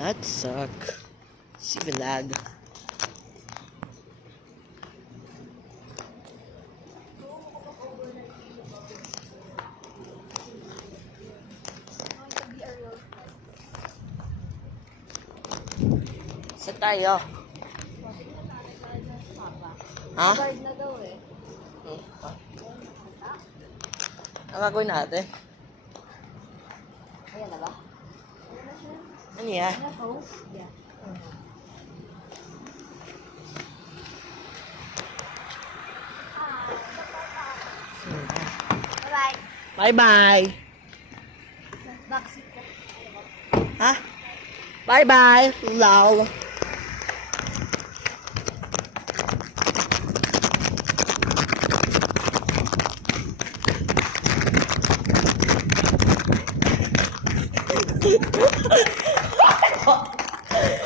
That suck. Si Vlad. Sa tayo. Ha? Na daw eh. Ang gagawin natin? Ayan na ba? Ano yan? Yeah. Bye-bye. Bye-bye. Backseat ka. Ha? Bye-bye. Lol.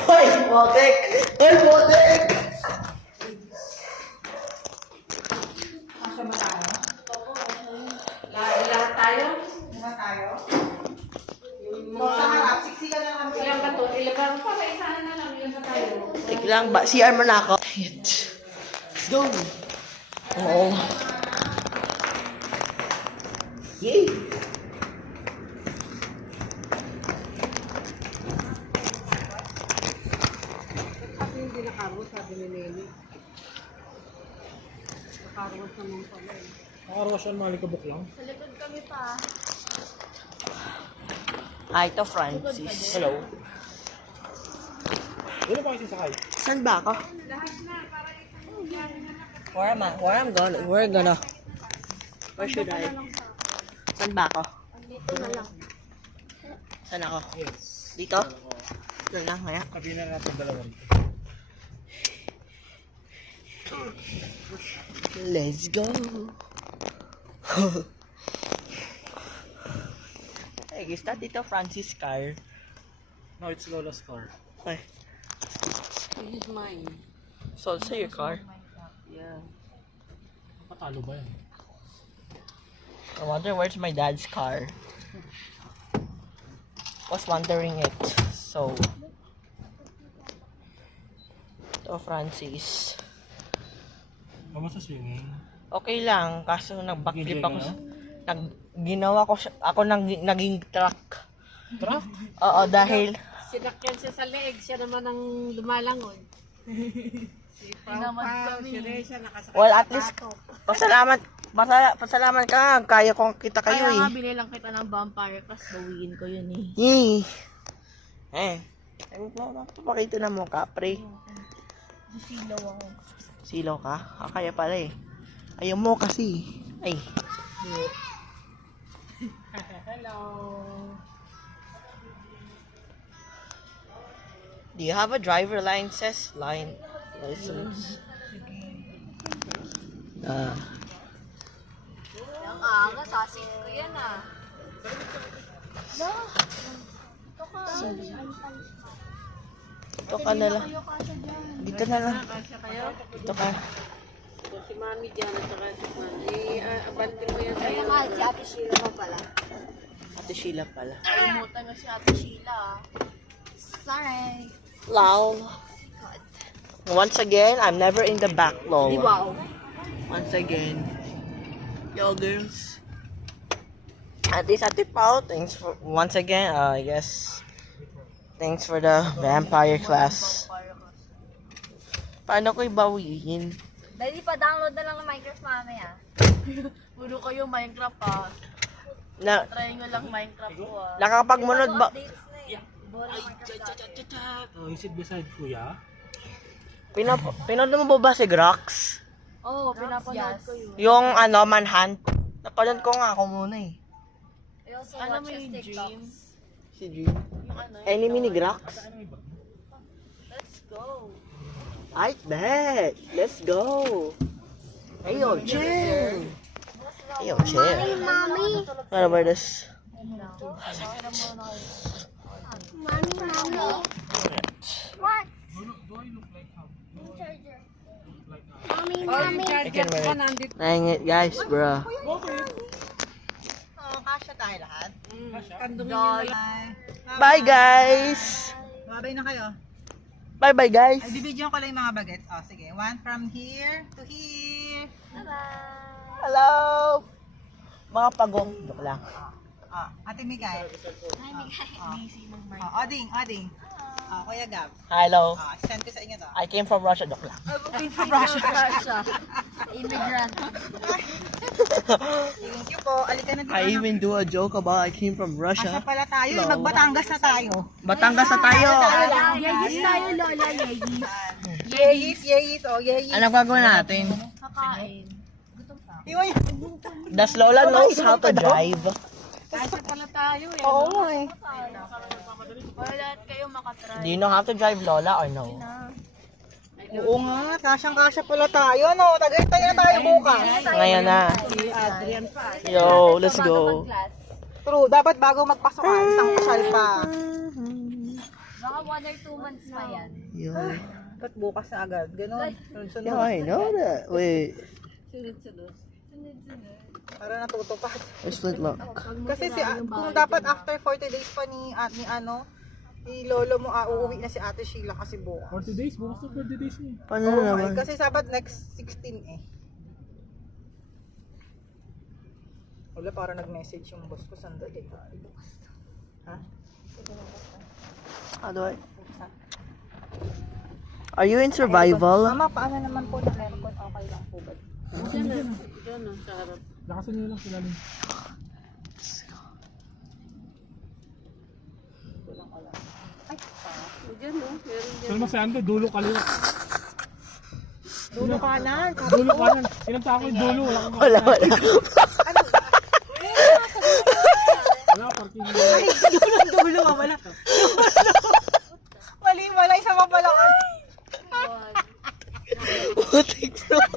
Hoy, botek! Hoy, botek! Kasya ba tayo? Lahat tayo? Lahat tayo? Yung sa harap, siksikan na lang. Ilan ba to? Ilan ba? Para isahan na lang. Ilan ba tayo? Take lang ba? CR mo na ako. Let's go! Oo. Yay! Sabi yung dinakaroon, sabi ni Nelly. Nakaroon naman pala eh. Nakaroon siya, malikabok lang. Sa likod kami pa. Hi, to Francis. Hello. Dito pa kasi sakay. Saan ba ako? Where am I? Where am gonna? Where gonna? Where should I? Saan ba ako? Dito na lang. Saan ako? Yes. Dito? Doon lang, kaya. Sabi na natin dalawang. Let's go! Hey, is that Tito Francis' car? No, it's Lola's car. Ay, This is mine. so also your car? Yeah. Patalo ba yan? I wonder where's my dad's car. Was wondering it. So, Tito Francis. Kamusta swimming? Okay lang, kaso nag-backflip Enjoy ako. ka Ginawa ko siya, ako naging truck. Truck? Oo, dahil Sinakyan siya sa leeg, siya naman ang lumalangon. Si Pao, si Reza, nakasakay well, sa at least pato. pasalamat ka, kaya kong kita kayo Kaya nga, eh. binilang kita ng vampire class. Bawiin ko yun eh. Yay! Papakita na mo ka, pre. Sisilaw ako. Silaw ka? Kaya pala eh. Ayaw mo kasi. Ay. Hello. Do you have a driver license? License. Yung aga, sasing ko yan ah. Dito ka na lang. Dito na lang. Kasya kayo? Dito ka. So, si Mami dyan at saka si Mami. Abantin mo yan sa'yo. Kaya si Ate Sheila mo pala. Ate Sheila pala. Kalimutan mo si Ate Sheila ah. Sorry. Lol. Once again, I'm never in the back, lol. Di wow. Once again. Yo, girls. At least Ate Pao, thanks for, once again, yes. Thanks for the vampire class. Paano ko ibawiin? Dahil pa-download na lang ng Minecraft mamaya. Puro kayo Minecraft ah. Try nyo lang Minecraft ko ah. Nakakapagmunod ba? Updates na eh. Boring Minecraft. Oh, is it beside kuya? Pinanood mo ba si Grox? Oo, pinapanood ko yun. Yung Manhunt? Napanood ko nga ako muna eh. I also watch his TikToks. Si Dream. Enemy ni Grox? Let's go. I bet. Let's go. Ayo, chill. Ayo, chill. Mommy. What about this? Mommy. What? Mommy. I can wear it. Dang it, guys, bro. Kasya tayo lahat. Kandungin Dog. Bye, guys. Babay na kayo. Bye-bye, guys. Ay, bibidyoan ko lang yung mga bagets. Oh, sige. One from here to here. Bye-bye! Hello! Mga pagong. Joke lang. Oh, Ate Mikay. Hi, Mikay. Busy mag-mark. Oh, Oding, Oding. Oh, Kuya Gab. Hello. Oh, send ko sa inyo to. I came from Russia. Joke lang. From Russia. Russia. Immigrant. Thank you po. Alika na dito. I even do a joke about I came from Asa Russia. pala tayo? Hello. Mag-Batangas na tayo. Batangas na tayo. Yayis tayo, Lola. Yayis. Yeyis, yeyis. Oh, yeyis. Anong gagawin natin? Kakain. Gutom pa. Iwan yun. Does Lola knows how to drive? Kasi pala tayo eh. Oo nga eh. Para lahat kayo makatry. Do you know how to drive, Lola, or no? Oo nga. Kasyang-kasya pala tayo. No? Tagaytay na tayo bukas. Ngayon na. Si Adrian pa. Yo, let's go. True. Dapat bago magpasok ka, isang pasyal pa. Baka 1 or 2 months pa yan. Yo. Ba't bukas na agad? Ganon. Sunod-sunod. Yo, I know that. Wait. Sunod-sunod. Para natutupad. Where's Flintlock? Kasi kung dapat after 40 days pa ni lolo mo, uuwi na si Ate Sheila kasi bukas. 40 days? Bukas na 40 days niya. Paano Oo na nga eh, naman? kasi Sabat next 16 eh. Wala, para nag-message yung boss ko. Sandali. Ha? How do I? Are you in survival? Mama, paano naman po ng aircon? Okay lang po ba? Lakasan niyo lang sila. Salma sa ando, dulo kaliwa. Dulo kanan. Dulo kanan. Pinagta ako yung dulo. Wala akong Wala, wala. wala, parking. Dulo ka wala. Mali, isa pa pala. What the fuck?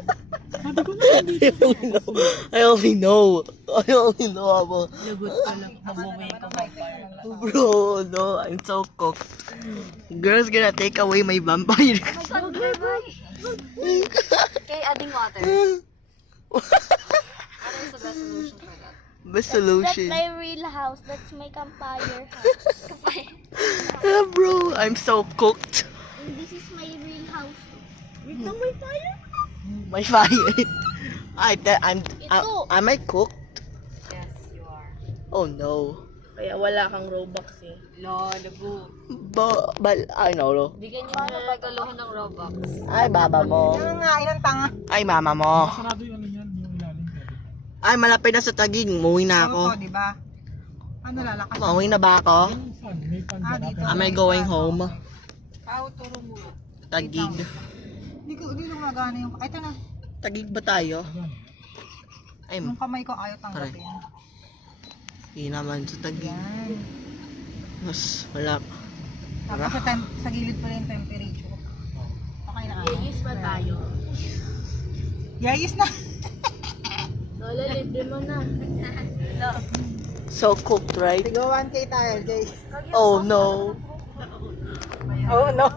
I only know about. Lagot pa lang. Mabuhay ko Bro, no, I'm so cooked. Girl's gonna take away my vampire. Okay, adding water. What is the best solution for that? Best solution. That's my real house. That's my campfire house. Bro, I'm so cooked. And this is my real house. My fire. Ito. Am I cooked? Yes, you are. Oh no. Kaya wala kang Robux eh. Lolo. But I know. Hindi ka niyo nalagaluhan ng Robux. Ay, baba mo. Ano nga, inang tanga. Ay, mama mo. Sarado yung ano yan, yung ilalim. Ay, malapit na sa Taguig. Umuwi na Ano ako. to, diba? Ano lalakas? Umuwi na ba ako? Yung fan, may fan Ah, dyan. dito. Am I going home? Pao, turo mo. Taguig. Hindi lumagana yung... Ay, ito na. Taguig ba tayo? Ay, Yung kamay ko ayaw tanggapin. hindi naman sa Taguig. Yan. Mas, wala. Tapos sa gilid pala yung temperature. Okay na. Yayis pa tayo. Yayis na. Lola, libre mo na. So cooked, right? Sigaw 1K tayo, Jay. Oh no. Oh no.